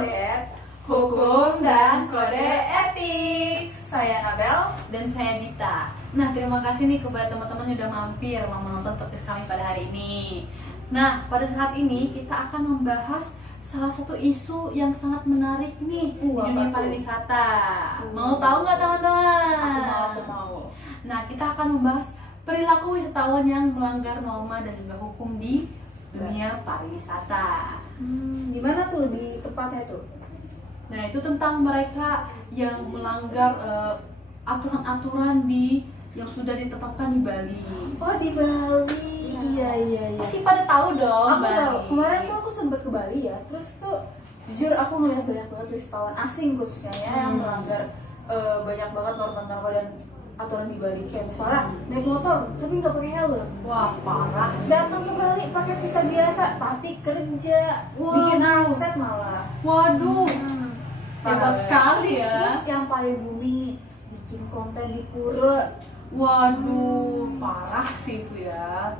Kodet, Hukum dan Kode Etik. Saya Nabel Dan saya Dita. Nah, terima kasih nih kepada teman-teman yang udah mampir mau menonton podcast kami pada hari ini. Nah, pada saat ini kita akan membahas salah satu isu yang sangat menarik nih di dunia pariwisata. Mau tahu nggak teman-teman? Aku mau. Nah, kita akan membahas perilaku wisatawan yang melanggar norma dan juga hukum di dunia pariwisata. Gimana tuh lebih tepatnya tuh? Nah, itu tentang mereka yang melanggar aturan-aturan yang sudah ditetapkan di Bali. Oh, di Bali. Iya. Pasti pada tahu dong Aku Bali. tahu. Kemarin tuh aku sempat ke Bali ya. Terus tuh jujur aku ngeliat banyak banget wisatawan asing khususnya ya yang melanggar banyak banget norma-norma dan aturan di Bali, kayak misalnya naik motor tapi nggak pakai helm. Wah, parah. Datang ke Bali pakai visa biasa tapi kerja, bikin aset malah. Waduh, hebat sekali ya. Terus yang paling booming nih, bikin konten di pura. Waduh, parah sih itu ya.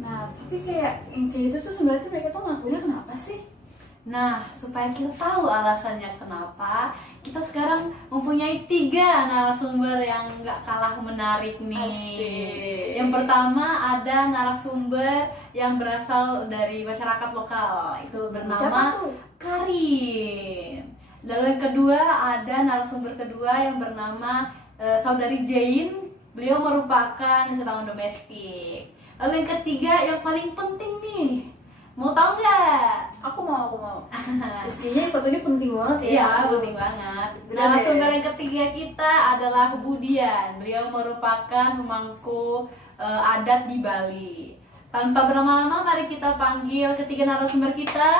Nah, tapi kayak yang kayak itu tuh sebenarnya tuh mereka tuh ngakuinnya kenapa sih? Nah, supaya kita tahu alasannya kenapa, kita sekarang mempunyai 3 narasumber yang nggak kalah menarik nih. Asik. Yang pertama ada narasumber yang berasal dari masyarakat lokal, itu Siapa bernama tuh? Karin. Lalu yang kedua ada narasumber kedua yang bernama saudari Jane. Beliau merupakan wisatawan domestik. Lalu yang ketiga yang paling penting nih, mau tahu nggak? Aku mau. Pastinya yang satu ini penting banget ya. Iya, penting banget. Narasumber yang ketiga kita adalah Budian. Beliau merupakan pemangku adat di Bali. Tanpa berlama-lama, mari kita panggil ketiga narasumber kita.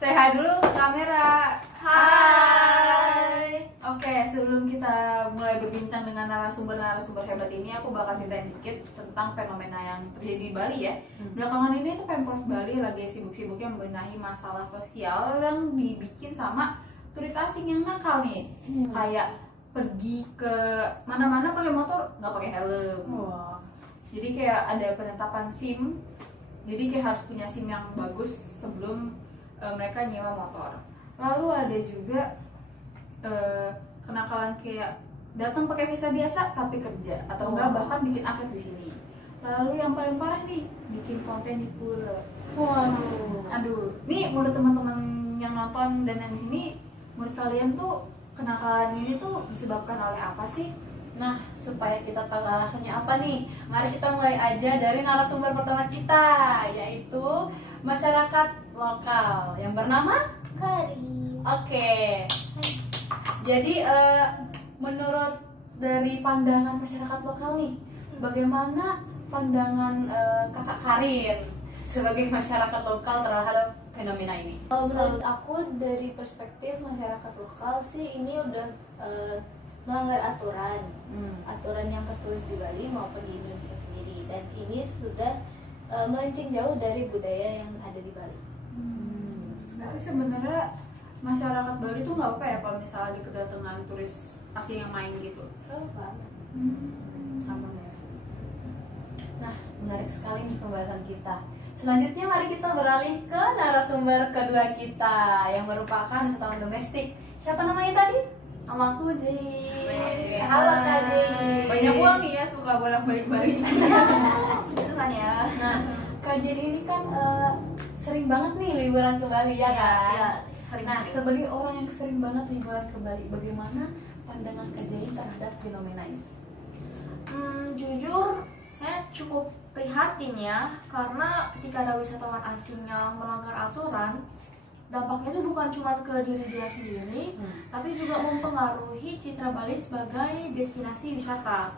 Say hi dulu ke kamera. Hai. Oke, sebelum kita mulai berbincang dengan narasumber hebat ini, aku bakal ceritain dikit tentang fenomena yang terjadi di Bali ya. Belakangan ini tuh Pemprov Bali lagi sibuk-sibuknya membenahi masalah sosial yang dibikin sama turis asing yang nakal nih. Kayak pergi ke mana-mana pakai motor nggak pakai helm. Jadi kayak ada penetapan SIM. Jadi kayak harus punya SIM yang bagus sebelum mereka nyewa motor. Lalu ada juga kenakalan kayak datang pakai visa biasa tapi kerja atau enggak bahkan bikin aset di sini. Lalu yang paling parah nih, bikin konten di pura. Aduh, nih menurut teman-teman yang nonton dan yang di sini, menurut kalian tuh kenakalan ini tuh disebabkan oleh apa sih? Nah, supaya kita tahu alasannya apa nih, mari kita mulai aja dari narasumber pertama kita, yaitu masyarakat lokal yang bernama Karin. Oke. Jadi menurut dari pandangan masyarakat lokal nih, bagaimana pandangan Kakak Karin sebagai masyarakat lokal terhadap fenomena ini? Kalau menurut aku dari perspektif masyarakat lokal sih ini udah melanggar aturan yang tertulis di Bali maupun di Indonesia sendiri, dan ini sudah melenceng jauh dari budaya yang ada di Bali. Tapi sebenarnya masyarakat Bali tuh nggak apa ya kalau misalnya di kedatangan turis asing yang main gitu. Apa? Sama ya. Nah, menarik sekali nih pembahasan kita. Selanjutnya mari kita beralih ke narasumber kedua kita yang merupakan wisatawan domestik. Siapa namanya tadi? Nama aku Jay. Halo Kak Jay. Banyak uang nih ya, suka bolak-balik Bali. Gitu kan ya. Nah, Kak Jay ini kan sering banget nih liburan ke Bali ya kan? Iya, sering. Nah, sebagai orang yang sering banget liburan ke Bali, bagaimana pandangan Kak Jay terhadap fenomena ini? Jujur, saya cukup prihatin ya, karena ketika ada wisatawan asing yang melanggar aturan, dampaknya itu bukan cuma ke diri dia sendiri, tapi juga mempengaruhi citra Bali sebagai destinasi wisata.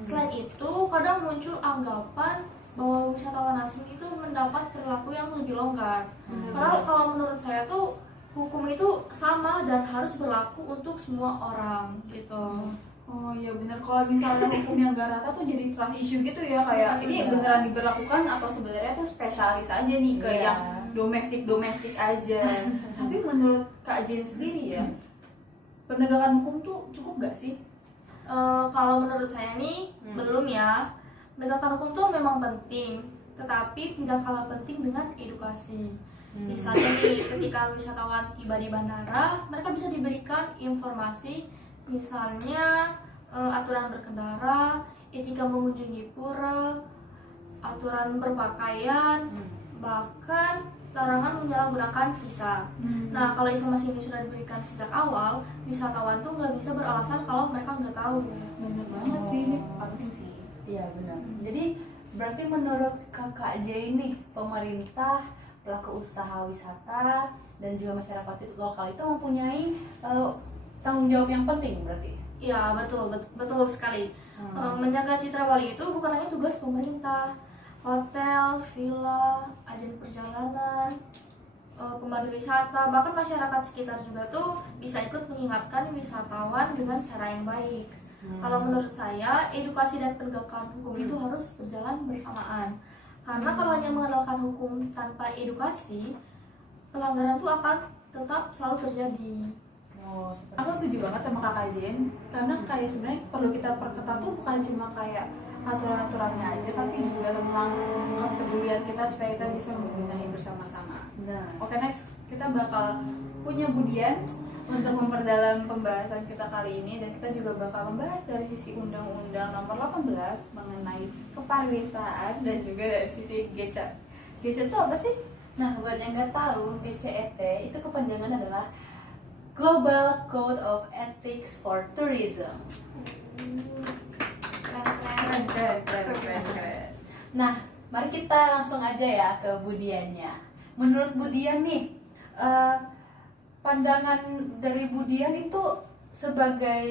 Selain itu, kadang muncul anggapan bahwa wisatawan asing itu mendapat perilaku yang lebih longgar. Padahal kalau menurut saya tuh hukum itu sama dan harus berlaku untuk semua orang gitu. Oh iya benar, kalau misalnya hukum yang gak rata tuh jadi trust issue gitu ya, kayak ini beneran diberlakukan atau sebenarnya tuh spesialis aja nih ke yang domestik aja. Tapi menurut Kak Jane sendiri ya, penegakan hukum tuh cukup gak sih? Kalau menurut saya nih belum ya. Penegakan hukum tuh memang penting, tetapi tidak kalah penting dengan edukasi. Misalnya nih, ketika wisatawan tiba di bandara, mereka bisa diberikan informasi, misalnya aturan berkendara, etika mengunjungi pura, aturan berpakaian, bahkan larangan menyalahgunakan visa. Nah, kalau informasi ini sudah diberikan sejak awal, wisatawan tuh nggak bisa beralasan kalau mereka nggak tahu. Bener banget sih, ini penting sih. Iya benar. Jadi berarti menurut Kakak J ini pemerintah, pelaku usaha wisata dan juga masyarakat lokal itu mempunyai tanggung jawab yang penting berarti. Iya, betul sekali. Menjaga citra Bali itu bukan hanya tugas pemerintah. Hotel, villa, agen perjalanan, pemandu wisata, bahkan masyarakat sekitar juga tuh bisa ikut mengingatkan wisatawan dengan cara yang baik. Kalau menurut saya, edukasi dan penegakan hukum itu harus berjalan bersamaan. Karena kalau hanya mengandalkan hukum tanpa edukasi, pelanggaran itu akan tetap selalu terjadi. Oh, Aku setuju banget sama Kakak Jen, karena kayak sebenarnya perlu kita perketat tuh bukan cuma kayak aturan-aturannya aja, tapi juga tentang kepedulian kita supaya kita bisa membenahi bersama-sama. Nah, Oke, next kita bakal punya Budian untuk memperdalam pembahasan kita kali ini, dan kita juga bakal membahas dari sisi Undang-Undang Nomor 18 mengenai kepariwisataan dan juga dari sisi GCET. GCET itu apa sih? nah buat yang nggak tahu, GCET itu kepanjangan adalah Global Code of Ethics for Tourism. Keren. Nah, mari kita langsung aja ya ke Budiannya. Menurut Budian nih, pandangan dari Budian itu sebagai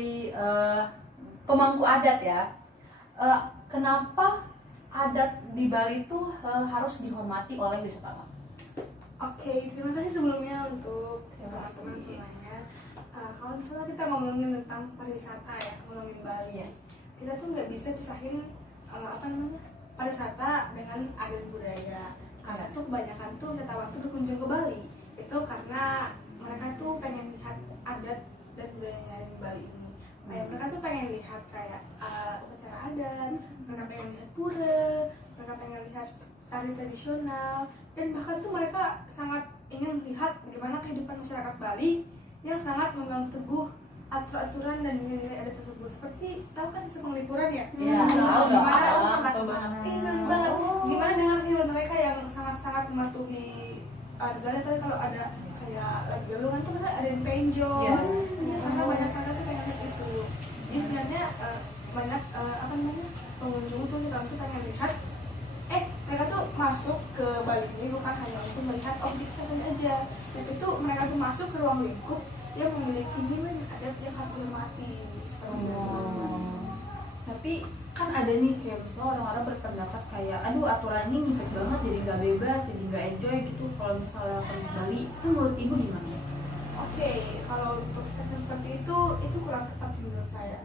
pemangku adat ya, kenapa adat di Bali itu harus dihormati oleh wisatawan? Oke, terima kasih sebelumnya untuk teman-teman semuanya. Kalau misalnya kita ngomongin tentang pariwisata ya, ngomongin Bali ya, kita tuh nggak bisa pisahin pariwisata dengan adat budaya. Karena tuh kebanyakan tuh wisatawan tuh berkunjung ke Bali itu karena mereka tuh pengen lihat adat dan budayanya di Bali ini. Kayak mereka tuh pengen lihat kayak upacara adat, mereka pengen lihat pura, mereka pengen lihat tari tradisional, dan bahkan tuh mereka sangat ingin melihat bagaimana kehidupan masyarakat Bali yang sangat memegang teguh aturan-aturan dan nilai-nilai adat tersebut. Seperti tahu kan Sepang Lipuran ya? Iya, gimana banget. gimana dengan kehidupan mereka yang sangat-sangat mematuhi adat. Tapi kalau ada kayak lagi galungan tuh mereka ada yang penjol, karena banyak mereka tuh pengen lihat itu. Jadi sebenarnya banyak pengunjung tuh kita tuh pengen lihat mereka tuh masuk ke Bali ini bukan hanya untuk melihat objek wisatanya aja, tapi tuh mereka tuh masuk ke ruang lingkup yang memiliki nilai adat yang harus dihormati seperti itu. Tapi kan ada nih kayak misalnya orang-orang berpendapat kayak aduh aturan ini ngikut banget, jadi nggak bebas, jadi nggak enjoy gitu kalau misalnya ke Bali. Itu menurut ibu gimana? Oke, kalau untuk statement seperti itu kurang tepat sih menurut saya.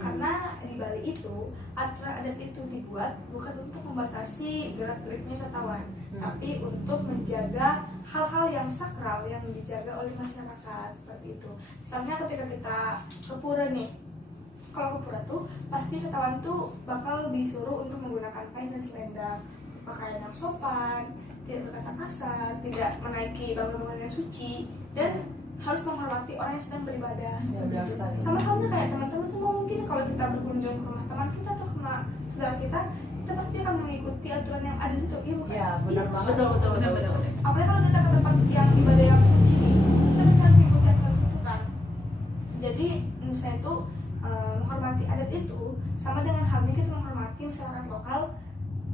Karena di Bali itu aturan adat itu dibuat bukan untuk membatasi gerak-geriknya wisatawan, tapi untuk menjaga hal-hal yang sakral yang dijaga oleh masyarakat seperti itu. Misalnya ketika kita ke pura nih, kalau ke pura tuh pasti wisatawan tuh bakal disuruh untuk menggunakan kain dan selendang, pakaian yang sopan, tidak berkata kasar, tidak menaiki bangunan yang suci, dan harus menghormati orang yang sedang beribadah seperti itu. Sama halnya kayak teman-teman semua, mungkin kalau kita berkunjung ke rumah teman kita atau ke rumah saudara kita pasti akan mengikuti aturan yang ada di situ, iya bukan? Ya, benar banget. Betul. Apalagi kalau kita ke tempat yang ibadah yang suci nih, kita pasti harus mengikuti aturan itu kan. Jadi menurut saya itu menghormati adat itu sama dengan halnya kita menghormati masyarakat lokal,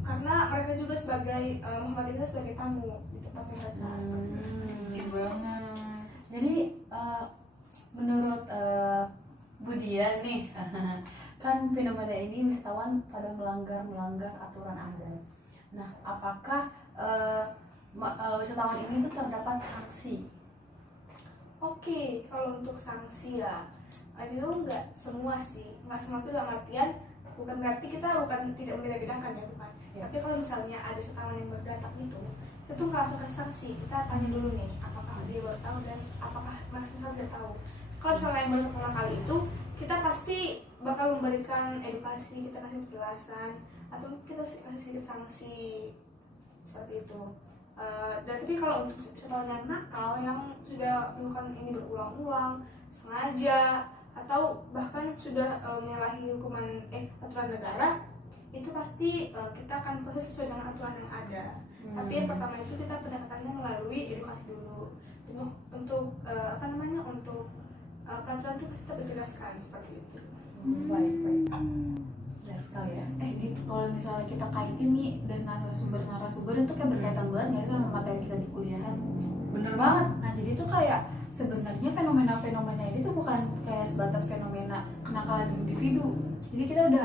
karena mereka juga sebagai menghormati kita sebagai tamu di tempat mereka seperti itu. Lucu banget. Jadi menurut Budian nih, kan fenomena ini wisatawan pada melanggar aturan adat. Nah, apakah wisatawan ini tuh terdapat sanksi? Oke, kalau untuk sanksi ya, itu nggak semua sih, nggak semua itu dalam artian bukan berarti kita tidak membeda-bedakan ya, bukan. Tapi kalau misalnya ada wisatawan yang baru datang itu nggak langsung kasih sanksi, kita tanya dulu nih, apakah dia baru tahu dan apakah maksudnya tidak tahu. Kalau misalnya yang baru pertama kali itu, kita pasti bakal memberikan edukasi, kita kasih penjelasan, atau kita kasih sedikit sanksi seperti itu. Dan tapi kalau untuk wisatawan yang nakal yang sudah melakukan ini berulang-ulang, sengaja atau bahkan sudah menyalahi hukuman aturan negara, itu pasti kita akan proses sesuai dengan aturan yang ada. Tapi yang pertama itu kita pendekatannya melalui edukasi dulu. Untuk untuk peraturan itu pasti kita jelaskan seperti itu. Baik. Jelas sekali ya. Gitu, kalau misalnya kita kaitin nih dengan narasumber itu kayak berkaitan banget nggak sih sama materi kita di kuliahan? Bener banget. Nah jadi tuh kayak sebenarnya fenomena-fenomena ini tuh bukan kayak sebatas fenomena kenakalan individu. Jadi kita udah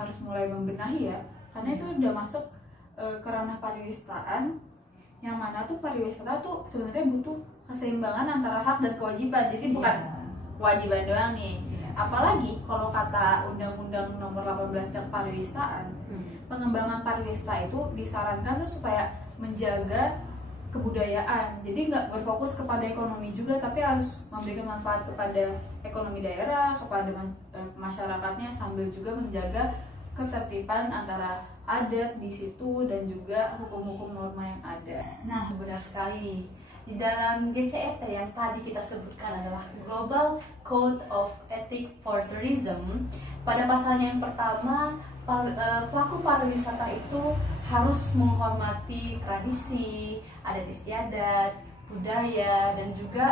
harus mulai membenahi ya, karena itu udah masuk ke ranah pariwisata, yang mana tuh pariwisata tuh sebenarnya butuh keseimbangan antara hak dan kewajiban. Jadi bukan kewajiban doang nih. Apalagi kalau kata Undang-Undang Nomor 18 tentang pariwisata, pengembangan pariwisata itu disarankan tuh supaya menjaga kebudayaan. Jadi nggak berfokus kepada ekonomi juga, tapi harus memberikan manfaat kepada ekonomi daerah, kepada masyarakatnya, sambil juga menjaga ketertiban antara adat di situ dan juga hukum-hukum norma yang ada. Nah, benar sekali. Di dalam GCET yang tadi kita sebutkan adalah Global Code of Ethics for Tourism. Pada pasalnya yang pertama, pelaku pariwisata itu harus menghormati tradisi, adat istiadat, budaya, dan juga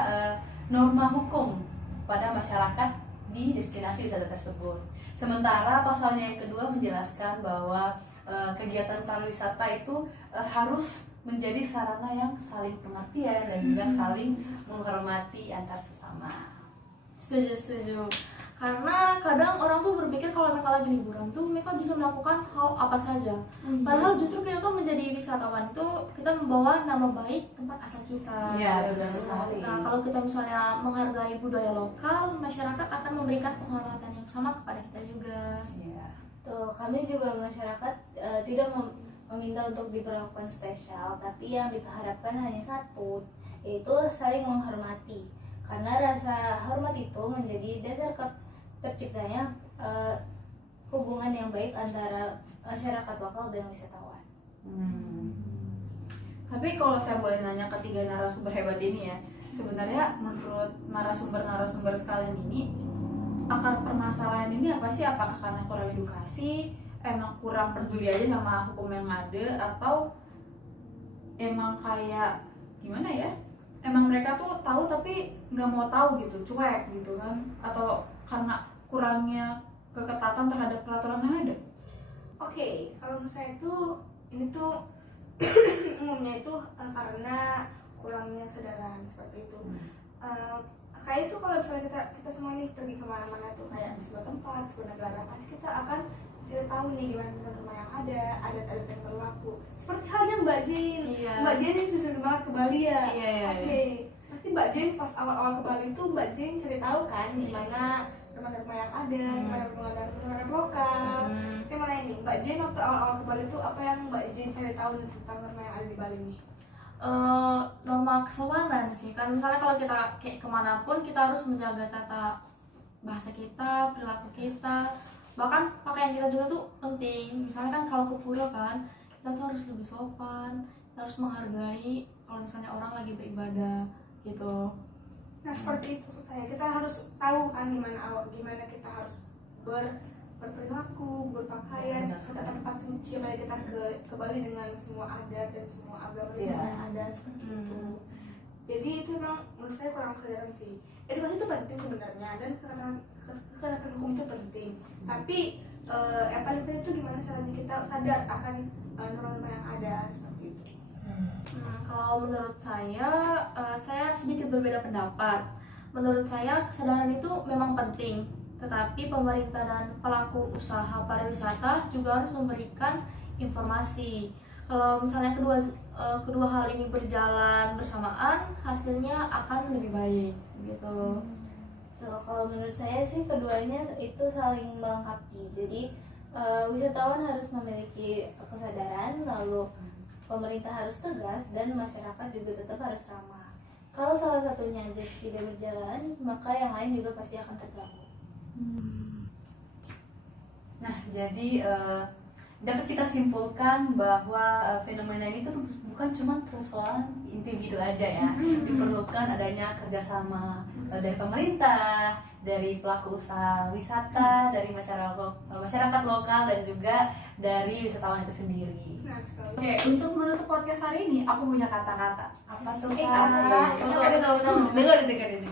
norma hukum pada masyarakat di destinasi wisata tersebut. Sementara pasalnya yang kedua menjelaskan bahwa kegiatan pariwisata itu harus menjadi sarana yang saling pengertian dan juga saling menghormati antar sesama. Setuju. Karena kadang orang tuh berpikir kalau mereka lagi liburan tuh mereka bisa melakukan hal apa saja. Padahal justru kita tuh menjadi wisatawan tuh kita membawa nama baik tempat asal kita. Iya, benar sekali. Nah, kalau kita misalnya menghargai budaya lokal, masyarakat akan memberikan penghormatan yang sama kepada kita juga. Iya. Tuh, kami juga masyarakat tidak meminta untuk diperlakukan spesial, tapi yang diharapkan hanya satu, yaitu saling menghormati. Karena rasa hormat itu menjadi dasar terciptanya hubungan yang baik antara masyarakat lokal dan wisatawan. Tapi kalau saya boleh nanya ketiga narasumber hebat ini ya, sebenarnya menurut narasumber sekalian ini, akar permasalahan ini apa sih? Apakah karena kurang edukasi, emang kurang peduli aja sama hukum yang ada, atau emang kayak gimana ya? Emang mereka tuh tahu tapi nggak mau tahu gitu, cuek gitu kan? Atau karena kurangnya keketatan terhadap peraturan yang ada? Oke, kalau menurut saya ini tuh umumnya itu karena kurangnya kesadaran seperti itu. Kayak itu kalau misalnya kita semua ini pergi kemana-mana tuh kayak di sebuah tempat, sebuah negara, pasti kita akan cari tahu nih gimana norma yang ada, adat-adat yang berlaku. Seperti halnya Mbak Jin. Iya. Mbak Jin ini susah banget ke Bali ya. Iya. Oke, pasti Mbak Jin pas awal-awal ke Bali tuh Mbak Jin cari tahu kan gimana norma-norma yang ada, gimana norma lokal. Saya mau nanya nih, Mbak Jin waktu awal-awal ke Bali tuh apa yang Mbak Jin cari tahu tentang norma yang ada di Bali nih? Norma kesopanan sih, kan misalnya kalau kita kayak kemanapun kita harus menjaga tata bahasa kita, perilaku kita, bahkan pakaian kita juga tuh penting. Misalnya kan kalau ke pura kan kita tuh harus lebih sopan, kita harus menghargai kalau misalnya orang lagi beribadah gitu. Nah seperti itu maksud saya, kita harus tahu kan gimana kita harus berperilaku, berpakaian ke tempat suci, apalagi kita ke Bali dengan semua adat dan semua agama yang ada seperti itu. Jadi itu memang menurut saya kurang kesadaran sih. Edukasi itu penting sebenarnya dan kekerasan hukum itu penting. Tapi yang paling penting itu gimana caranya kita sadar akan norma-norma yang ada seperti itu. Kalau menurut saya sedikit berbeda pendapat. Menurut saya kesadaran itu memang penting, tetapi pemerintah dan pelaku usaha pariwisata juga harus memberikan informasi. Kalau misalnya kedua hal ini berjalan bersamaan, hasilnya akan lebih baik gitu. Tuh, kalau menurut saya sih keduanya itu saling melengkapi. Jadi wisatawan harus memiliki kesadaran, lalu pemerintah harus tegas dan masyarakat juga tetap harus ramah. Kalau salah satunya tidak berjalan, maka yang lain juga pasti akan terganggu. Nah, jadi dapat kita simpulkan bahwa fenomena ini tuh bukan cuma persoalan individu aja ya. Diperlukan adanya kerjasama dari pemerintah, dari pelaku usaha wisata, dari masyarakat lokal, dan juga dari wisatawan itu sendiri. Nah, sekali. Oke, untuk menutup podcast hari ini aku punya kata-kata. Apa tuh? Asik. Dengerin.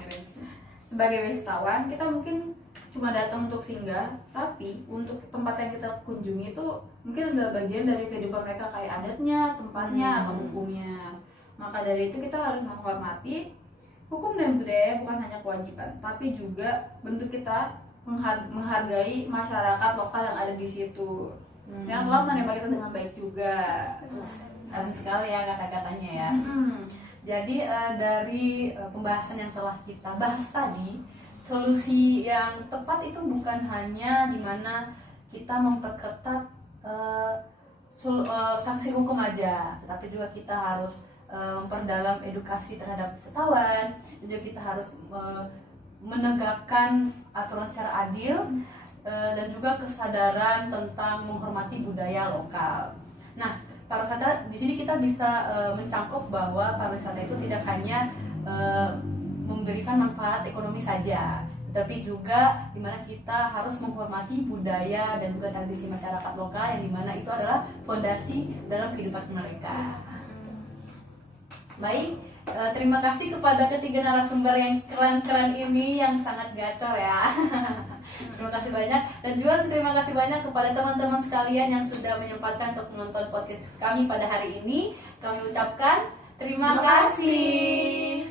Sebagai wisatawan, kita mungkin cuma datang untuk singgah, tapi untuk tempat yang kita kunjungi itu mungkin adalah bagian dari kehidupan mereka, kayak adatnya, tempatnya, atau hukumnya. Maka dari itu kita harus menghormati hukum dan budaya, bukan hanya kewajiban, tapi juga bentuk kita menghargai masyarakat lokal yang ada di situ. Yang telah menerima kita dengan baik juga. Asik sekali ya kata-katanya ya. Jadi dari pembahasan yang telah kita bahas tadi, solusi yang tepat itu bukan hanya dimana kita memperketat sanksi hukum aja, tapi juga kita harus memperdalam edukasi terhadap wisatawan, dan juga kita harus menegakkan aturan secara adil, dan juga kesadaran tentang menghormati budaya lokal. Nah, pariwisata di sini kita bisa mencangkup bahwa pariwisata itu tidak hanya memberikan manfaat ekonomi saja, tetapi juga dimana kita harus menghormati budaya dan juga tradisi masyarakat lokal, yang dimana itu adalah fondasi dalam kehidupan mereka. Baik, terima kasih kepada ketiga narasumber yang keren-keren ini, yang sangat gacor ya. Terima kasih banyak, dan juga terima kasih banyak kepada teman-teman sekalian yang sudah menyempatkan untuk menonton podcast kami pada hari ini. Kami ucapkan terima kasih.